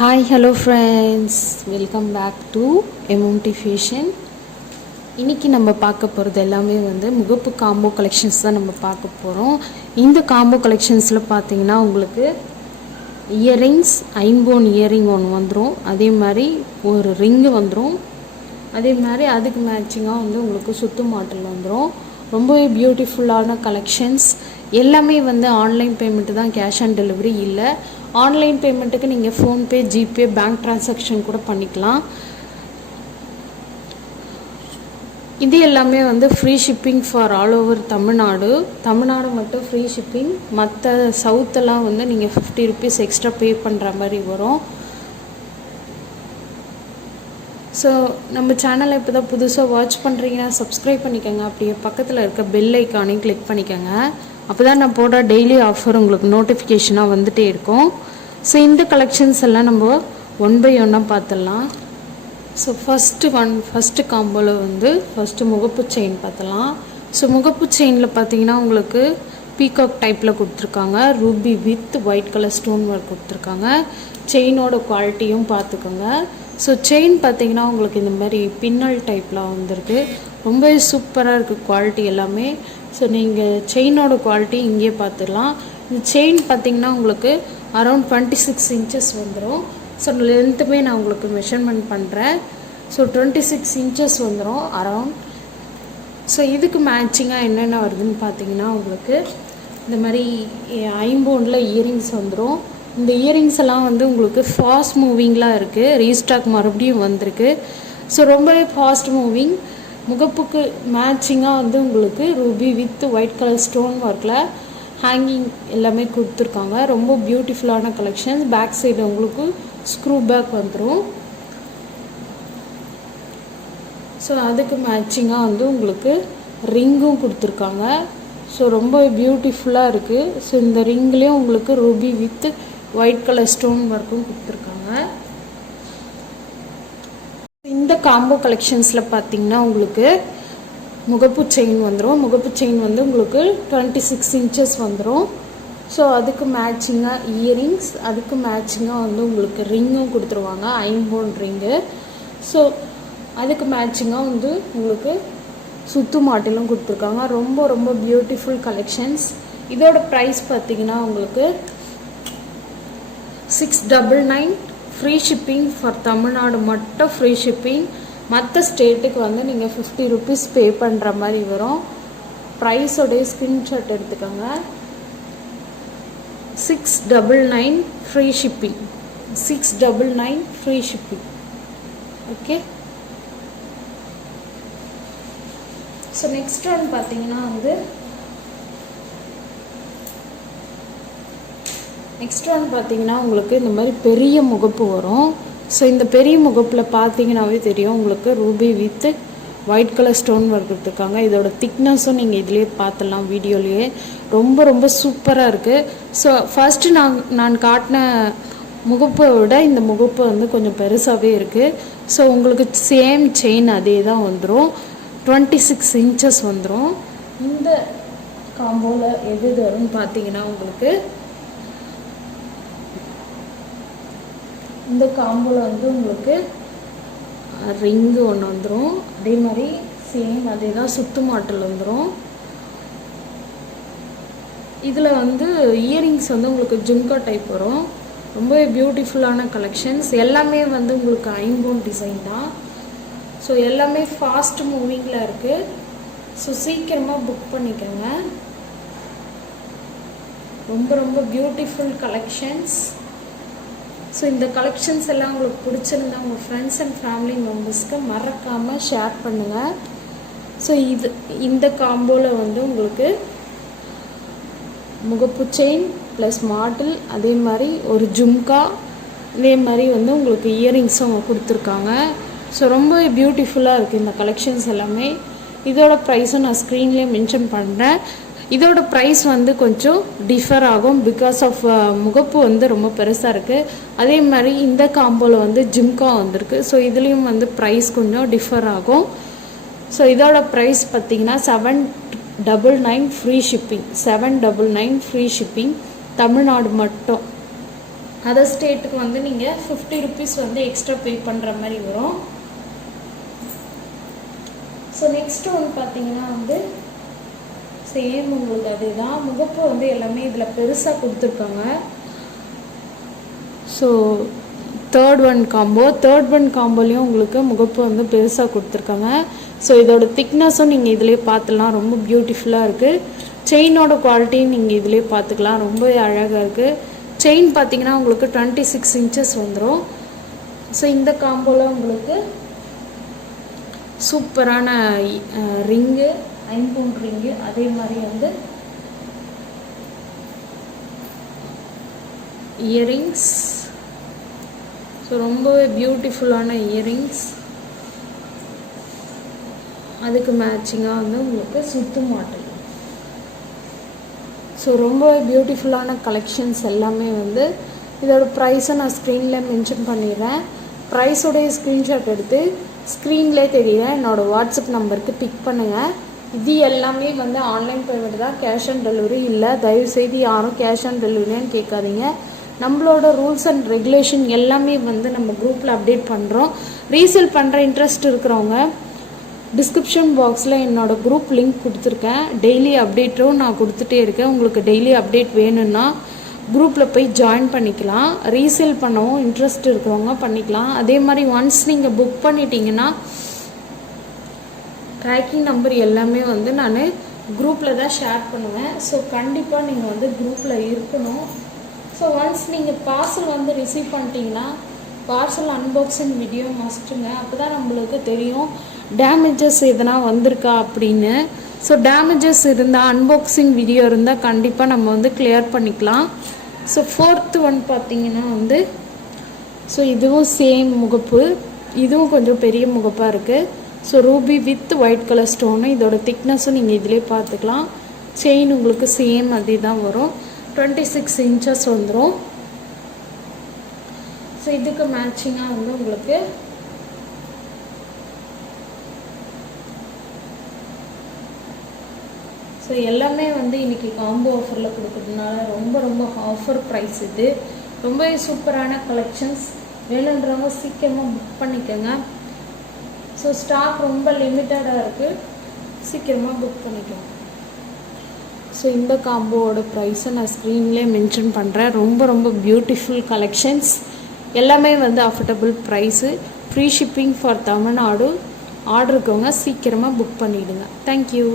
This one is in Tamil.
Hi, hello friends. Welcome back to MMT Fashion. இன்னைக்கு நம்ம பார்க்க போகிறது எல்லாமே முகப்பு காம்போ கலெக்ஷன்ஸ் தான் நம்ம பார்க்க போகிறோம். இந்த காம்போ கலெக்ஷன்ஸில் பார்த்தீங்கன்னா உங்களுக்கு இயரிங்ஸ் ஐம்போன் இயரிங் ஒன்று வந்துடும், அதே மாதிரி ஒரு ரிங்கு வந்துடும், அதே மாதிரி அதுக்கு மேட்சிங்காக உங்களுக்கு சுத்து மாட்டல் வந்துடும். ரொம்பவே பியூட்டிஃபுல்லான கலெக்ஷன்ஸ் எல்லாமே ஆன்லைன் பேமெண்ட்டு தான், கேஷ் ஆன் டெலிவரி இல்லை. ஆன்லைன் பேமெண்ட்டுக்கு நீங்கள் ஃபோன்பே, ஜிபே, பேங்க் ட்ரான்சாக்ஷன் கூட பண்ணிக்கலாம். இது எல்லாமே free shipping for all over Tamil Nadu மட்டும் ஃப்ரீ ஷிப்பிங். மற்ற சவுத்தெல்லாம் நீங்கள் 50 ருபீஸ் எக்ஸ்ட்ரா பே பண்ணுற மாதிரி வரும். ஸோ நம்ம சேனலை இப்போ தான் புதுசாக வாட்ச் பண்ணுறீங்கன்னா சப்ஸ்கிரைப் பண்ணிக்கோங்க. அப்படியே பக்கத்தில் இருக்க பெல் ஐக்கானையும் கிளிக் பண்ணிக்கோங்க. அப்போ தான் நான் போடுற டெய்லி ஆஃபர் உங்களுக்கு நோட்டிஃபிகேஷனாக வந்துகிட்டே இருக்கும். ஸோ இந்த கலெக்ஷன்ஸ் எல்லாம் நம்ம ஒன் பை ஒன்னாக பார்த்துடலாம். ஸோ ஃபஸ்ட்டு காம்போவில் ஃபஸ்ட்டு முகப்பு செயின் பார்த்துலாம். ஸோ முகப்பு செயினில் பார்த்தீங்கன்னா உங்களுக்கு பீகாக் டைப்பில் கொடுத்துருக்காங்க, Ruby with white colour stone work கொடுத்துருக்காங்க. செயினோட குவாலிட்டியும் பார்த்துக்கோங்க. ஸோ செயின் பார்த்தீங்கன்னா உங்களுக்கு இந்த மாதிரி பின்னல் டைப்பில் வந்திருக்கு, ரொம்பவே சூப்பராக இருக்குது குவாலிட்டி எல்லாமே. ஸோ நீங்கள் செயினோட குவாலிட்டி இங்கே பார்த்துடலாம். இந்த செயின் பார்த்தீங்கன்னா உங்களுக்கு அரௌண்ட் 26 இன்ச்சஸ் வந்துடும். ஸோ லென்த்துமே நான் உங்களுக்கு மெஷர்மெண்ட் பண்ணுறேன். ஸோ 26 இன்ச்சஸ் வந்துடும் அரௌண்ட். ஸோ இதுக்கு மேட்சிங்காக என்னென்ன வருதுன்னு பார்த்தீங்கன்னா உங்களுக்கு இந்த மாதிரி ஐம்போனில் இயரிங்ஸ் வந்துடும். இந்த இயரிங்ஸ் எல்லாம் உங்களுக்கு ஃபாஸ்ட் மூவிங்லாம் இருக்குது, ரீஸ்டாக் மறுபடியும் வந்திருக்கு. ஸோ ரொம்பவே ஃபாஸ்ட் மூவிங். முகப்புக்கு மேட்சிங்காக உங்களுக்கு Ruby with white colour stone ஒர்க்கில் ஹேங்கிங் எல்லாமே கொடுத்துருக்காங்க. ரொம்ப பியூட்டிஃபுல்லான கலெக்ஷன்ஸ். பேக் சைடு உங்களுக்கு ஸ்க்ரூ பேக் வந்துடும். ஸோ அதுக்கு மேட்சிங்காக உங்களுக்கு ரிங்கும் கொடுத்துருக்காங்க. ஸோ ரொம்ப பியூட்டிஃபுல்லாக இருக்குது. ஸோ இந்த ரிங்லேயும் உங்களுக்கு Ruby with white colour stone ஒர்க்கும் கொடுத்துருக்காங்க. இந்த காம்போ கலெக்ஷன்ஸில் பார்த்தீங்கன்னா உங்களுக்கு முகப்பு செயின் வந்துடும். முகப்பு செயின் உங்களுக்கு 26 இன்ச்சஸ் வந்துடும். ஸோ அதுக்கு மேட்சிங்காக இயரிங்ஸ், அதுக்கு மேட்சிங்காக உங்களுக்கு ரிங்கும் கொடுத்துருவாங்க, ஐம்போன் ரிங்கு. ஸோ அதுக்கு மேட்சிங்காக உங்களுக்கு சுத்து மாட்டிலும் கொடுத்துருக்காங்க. ரொம்ப ரொம்ப பியூட்டிஃபுல் கலெக்ஷன்ஸ். இதோட ப்ரைஸ் பார்த்தீங்கன்னா உங்களுக்கு 699 ஃப்ரீ ஷிப்பிங் ஃபார் தமிழ்நாடு மட்டும் ஃப்ரீ ஷிப்பிங். மற்ற ஸ்டேட்டுக்கு நீங்கள் 50 ருபீஸ் பே பண்ணுற மாதிரி வரும். ப்ரைஸோடைய ஸ்க்ரீன்ஷாட் எடுத்துக்கோங்க. 699 free shipping, 699 free shipping. Okay. So next one பார்த்தீங்கன்னா உங்களுக்கு இந்த மாதிரி பெரிய முகப்பு வரும். ஸோ இந்த பெரிய முகப்பில் பார்த்தீங்கன்னாவே தெரியும் உங்களுக்கு Ruby with white colour stone work கொடுத்துருக்காங்க. இதோட திக்னஸும் நீங்கள் இதுலேயே பார்த்துடலாம் வீடியோலேயே. ரொம்ப ரொம்ப சூப்பராக இருக்குது. ஸோ ஃபஸ்ட்டு நான் காட்டின முகப்பை விட இந்த முகப்பு கொஞ்சம் பெருசாகவே இருக்குது. ஸோ உங்களுக்கு சேம் செயின் அதே தான் வந்துடும், 26 இன்ச்சஸ் வந்துடும். இந்த காம்போவில் எது வரும்னு பார்த்தீங்கன்னா உங்களுக்கு இந்த காம்போவில் உங்களுக்கு ரிங்கு ஒன்று வந்துடும், அதே மாதிரி சேம் அதே தான் சுத்து மாட்டல் வந்துடும். இதில் இயரிங்ஸ் உங்களுக்கு ஜும்கா டைப் வரும். ரொம்பவே பியூட்டிஃபுல்லான கலெக்ஷன்ஸ். எல்லாமே உங்களுக்கு ஐம்போன் டிசைன் தான். ஸோ எல்லாமே ஃபாஸ்ட் மூவிங்கில் இருக்குது. ஸோ சீக்கிரமாக புக் பண்ணிக்கோங்க. ரொம்ப ரொம்ப பியூட்டிஃபுல் கலெக்ஷன்ஸ். ஸோ இந்த கலெக்ஷன்ஸ் எல்லாம் உங்களுக்கு பிடிச்சிருந்தா உங்கள் ஃப்ரெண்ட்ஸ் அண்ட் ஃபேமிலி மெம்பர்ஸ்க்கு மறக்காமல் ஷேர் பண்ணுங்கள். ஸோ இந்த காம்போவில் உங்களுக்கு முகப்பு செயின் ப்ளஸ் மாட்டில், அதே மாதிரி ஒரு ஜும்கா, இதே மாதிரி உங்களுக்கு இயரிங்ஸும் அவங்க கொடுத்துருக்காங்க. ஸோ ரொம்ப பியூட்டிஃபுல்லாக இருக்குது இந்த கலெக்ஷன்ஸ் எல்லாமே. இதோட ப்ரைஸும் நான் ஸ்க்ரீன்லேயே மென்ஷன் பண்ணுறேன். இதோட ப்ரைஸ் கொஞ்சம் டிஃபர் ஆகும், பிகாஸ் ஆஃப் முகப்பு ரொம்ப பெருசாக இருக்குது. அதே மாதிரி இந்த காம்போவில் ஜிம்கா வந்திருக்கு. ஸோ இதுலேயும் ப்ரைஸ் கொஞ்சம் டிஃபர் ஆகும். ஸோ இதோட ப்ரைஸ் பார்த்திங்கன்னா 799 free shipping, 799 free shipping Tamil Nadu மட்டும். அதர் ஸ்டேட்டுக்கு வந்து நீங்கள் 50 rupees வந்து எக்ஸ்ட்ரா பே பண்ணுற மாதிரி வரும். ஸோ நெக்ஸ்ட்டு ஒன்று பார்த்தீங்கன்னா வந்து சேம் உங்களுக்கு அதுதான், முகப்பு வந்து எல்லாமே இதில் பெருசாக கொடுத்துருக்காங்க. ஸோ தேர்ட் ஒன் காம்போலையும் உங்களுக்கு முகப்பு வந்து பெருசாக கொடுத்துருக்காங்க. ஸோ இதோட திக்னஸும் நீங்கள் இதிலே பார்த்துலாம், ரொம்ப பியூட்டிஃபுல்லாக இருக்குது. செயினோட குவாலிட்டியும் நீங்கள் இதிலே பார்த்துக்கலாம், ரொம்ப அழகாக இருக்குது. செயின் பார்த்தீங்கன்னா உங்களுக்கு 26 inches வந்துடும். ஸோ இந்த காம்போவில் உங்களுக்கு சூப்பரான ரிங்கு, impon ரிங்கு, அதே மாதிரி வந்து இயரிங்ஸ். ஸோ ரொம்பவே பியூட்டிஃபுல்லான இயரிங்ஸ், அதுக்கு மேட்சிங்காக வந்து உங்களுக்கு சுத்து மாட்டல். ஸோ ரொம்பவே பியூட்டிஃபுல்லான கலெக்ஷன்ஸ் எல்லாமே வந்து இதோட ப்ரைஸை நான் ஸ்க்ரீனில் மென்ஷன் பண்ணிடுறேன். ப்ரைஸோடைய ஸ்க்ரீன்ஷாட் எடுத்து ஸ்க்ரீன்லேயே தெரியல என்னோடய வாட்ஸ்அப் நம்பருக்கு பிக் பண்ணுங்கள். இது எல்லாமே வந்து ஆன்லைன் பேமெண்ட் தான், கேஷ் ஆன் டெலிவரி இல்லை. தயவுசெய்து யாரும் கேஷ் ஆன் டெலிவரின்னு கேட்காதீங்க. நம்மளோட ரூல்ஸ் அண்ட் ரெகுலேஷன் எல்லாமே வந்து நம்ம குரூப்பில் அப்டேட் பண்ணுறோம். ரீசேல் பண்ணுற இன்ட்ரெஸ்ட் இருக்கிறவங்க டிஸ்கிரிப்ஷன் பாக்ஸில் என்னோடய குரூப் லிங்க் கொடுத்துருக்கேன். டெய்லி அப்டேட்டும் நான் கொடுத்துட்டே இருக்கேன். உங்களுக்கு டெய்லி அப்டேட் வேணும்னா குரூப்பில் போய் ஜாயின் பண்ணிக்கலாம். ரீசேல் பண்ணவும் இன்ட்ரெஸ்ட் இருக்கிறவங்க பண்ணிக்கலாம். அதே மாதிரி ஒன்ஸ் நீங்கள் புக் பண்ணிட்டீங்கன்னா ட்ராக்கிங் நம்பர் எல்லாமே வந்து நான் குரூப்பில் தான் ஷேர் பண்ணுவேன். ஸோ கண்டிப்பாக நீங்கள் வந்து குரூப்பில் இருக்கணும். ஸோ ஒன்ஸ் நீங்கள் பார்சல் வந்து ரிசீவ் பண்ணிட்டீங்கன்னா பார்சல் அன்பாக்சிங் வீடியோ மஸ்ட்டுங்க. அப்போ தான் நம்மளுக்கு தெரியும் டேமேஜஸ் எதனா வந்திருக்கா அப்படின்னு. ஸோ டேமேஜஸ் இருந்தால் அன்பாக்சிங் வீடியோ இருந்தால் கண்டிப்பாக நம்ம வந்து கிளியர் பண்ணிக்கலாம். ஸோ ஃபோர்த்து ஒன் பார்த்தீங்கன்னா வந்து ஸோ இதுவும் சேம் முகப்பு, இதுவும் கொஞ்சம் பெரிய முகப்பாக இருக்குது. So Ruby with white colour stone, இதோட திக்னஸும் நீங்கள் இதிலே பார்த்துக்கலாம். செயின் உங்களுக்கு சேம் அதே தான் வரும், 26 inches வந்துடும். ஸோ இதுக்கு மேட்சிங்காக வந்து உங்களுக்கு ஸோ எல்லாமே வந்து இன்றைக்கி காம்போ ஆஃபரில் கொடுக்குறதுனால ரொம்ப ஆஃபர் ப்ரைஸ். இது ரொம்பவே சூப்பரான கலெக்ஷன்ஸ். வேணுன்றவங்க சீக்கிரமாக புக் பண்ணிக்கோங்க. ஸோ ஸ்டாக் ரொம்ப லிமிட்டடாக இருக்குது, சீக்கிரமாக புக் பண்ணிக்கோங்க. ஸோ இந்த காம்போவோட ப்ரைஸை நான் ஸ்க்ரீன்லேயே மென்ஷன் பண்ணுறேன். ரொம்ப பியூட்டிஃபுல் கலெக்ஷன்ஸ் எல்லாமே வந்து affordable price. Free shipping for Tamil Nadu. ஆர்டருக்கவங்க சீக்கிரமாக புக் பண்ணிவிடுங்க. தேங்க்யூ.